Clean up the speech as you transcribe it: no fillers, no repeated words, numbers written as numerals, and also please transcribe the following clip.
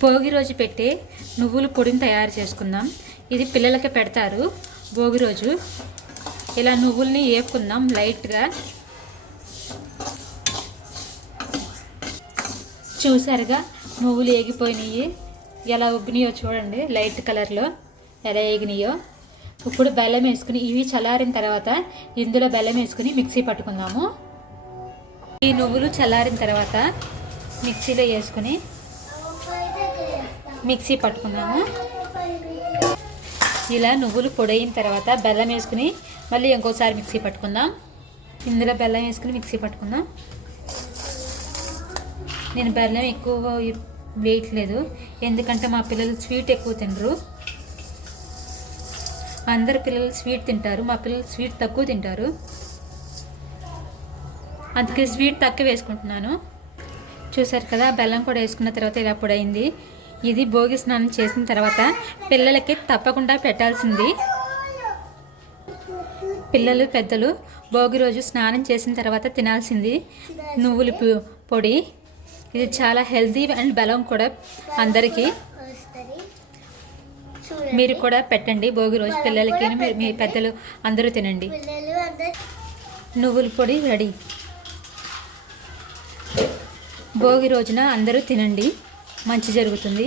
భోగి రోజు పెట్టే నువ్వుల పొడిని తయారు చేసుకుందాం. ఇది పిల్లలకి పెడతారు భోగి రోజు. ఇలా నువ్వుల్ని వేపుకుందాం లైట్గా. చూసారుగా నువ్వులు ఏగిపోయినాయి, ఎలా ఉబ్బినాయో చూడండి. లైట్ కలర్లో ఎలా ఏగినాయో. ఇప్పుడు బెల్లం వేసుకుని ఇవి చల్లారిన తర్వాత ఇందులో బెల్లం వేసుకుని మిక్సీ పట్టుకుందాము. ఈ నువ్వులు చల్లారిన తర్వాత మిక్సీలో వేసుకుని మిక్సీ పట్టుకున్నాము. ఇలా నువ్వులు పొడైన తర్వాత బెల్లం వేసుకుని మళ్ళీ ఇంకోసారి మిక్సీ పట్టుకుందాం. ఇందులో బెల్లం వేసుకుని మిక్సీ పట్టుకుందాం. నేను బెల్లం ఎక్కువ వేయట్లేదు, ఎందుకంటే మా పిల్లలు స్వీట్ ఎక్కువ తినరు. అందరు పిల్లలు స్వీట్ తింటారు, మా పిల్లలు స్వీట్ తక్కువ తింటారు. అందుకే స్వీట్ తక్కువ వేసుకుంటున్నాను. చూసారు కదా, బెల్లం కూడా వేసుకున్న తర్వాత ఇలా పొడైంది. ఇది భోగి స్నానం చేసిన తర్వాత పిల్లలకి తప్పకుండా పెట్టాల్సింది. పిల్లలు పెద్దలు భోగి రోజు స్నానం చేసిన తర్వాత తినాల్సింది నువ్వుల పొడి. ఇది చాలా హెల్తీ అండ్ బలం కూడా అందరికీ. మీరు కూడా పెట్టండి భోగి రోజు పిల్లలకి, మీ పెద్దలు అందరూ తినండి. నువ్వుల పొడి రెడీ. భోగి రోజున అందరూ తినండి, మంచి జరుగుతుంది.